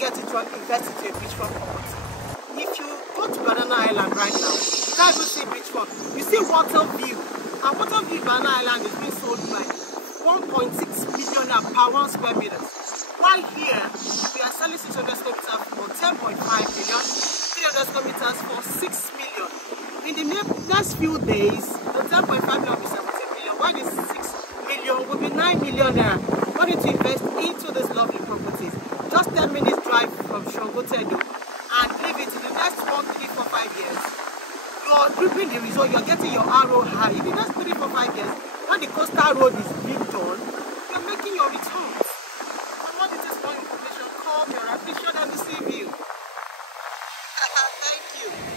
get it to invest into a beachfront property. If you go to Banana Island right now, you can't even see beachfront. You see water view. And water view Banana Island is being sold by 1.6 million per 1 square meter. While here, we are selling 600 square meters for 10.5 million, 300 square meters for 6 million. In the next few days, the 10.5 million will be 17 million, while the 6 million will be 9 million there. We need to invest into these lovely properties. Just 10 minutes drive from Sangotedo, and leave it in the next 1, 3, 4, 5 years. You're reaping the result, you're getting your ROI. In the next 3, 4, 5 years, when the coastal road is being done, you're making your returns. And what is this more information? Call me or appreciate and receive you. Thank you.